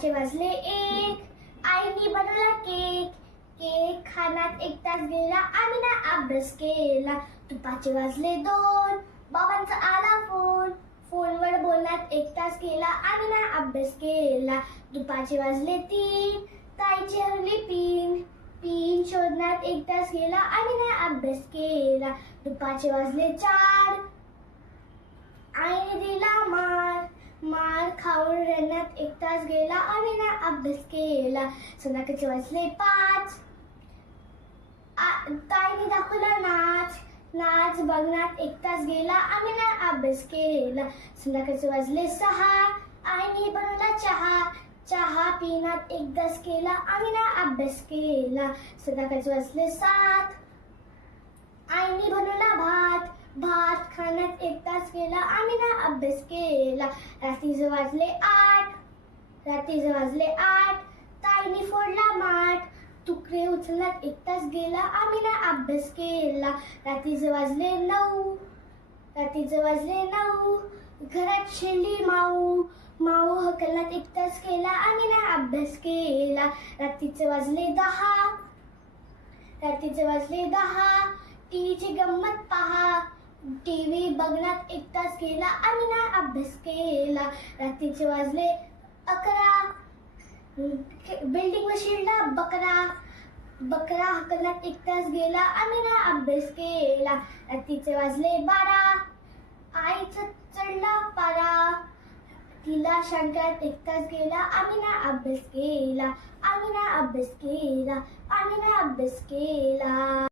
दुपारचे वाजले 1, आईने बनवला केक. केक खाण्यात 1 तास गेला, आम्ही ना अभ्यास केला. दुपारचे वाजले 2, बाबांचा आला फोन. फोनवर बोलण्यात 1 तास गेला, आम्ही ना अभ्यास केला. दुपारचे वाजले 3, ताईची हरवली पिन. पिन शोधण्यात 1 तास गेला, आम्ही ना अभ्यास केला. दुपारचे वाजले 4, आईने दिला मार. मार खाऊन रडण्यात 1 तास गेला, आम्ही ना अभ्यास केला. संध्याकाळचे वाजले 5, ताईने दाखवला नाच. नाच बघण्यात 1 तास गेला, आम्ही ना अभ्यास केला. संध्याकाळचे वाजले 6, आईने बनवला चहा. चहा पिण्यात 1 तास गेला, आम्ही ना अभ्यास केला. संध्याकाळचे वाजले 7, आईने बनवला भात. भात खाण्यात 1 तास गेला, आम्ही ना अभ्यास केला. रात्रीचे वाजले 8, ताईने फोडला माठ. तुकडे उचलण्यात 1 तास गेला, आम्ही ना अभ्यास केला. रात्रीचे वाजले 9, घरात शिरली माऊ. माऊ हकलण्यात 1 तास गेला, आम्ही ना अभ्यास केला. रात्रीचे वाजले 10, टीव्हीची गंमत पहा. टीव्ही बघण्यात 1 तास गेला, आम्ही ना अभ्यास केला. रात्रीचे वाजले 11, बिल्डिंगवर शिरला बकरा. बकरा हकलण्यात 1 तास गेला, आम्ही ना अभ्यास केला. रात्रीचे वाजले 12, आईचा चढला पारा. तिला शांत 1 तास गेला, आम्ही ना अभ्यास केला.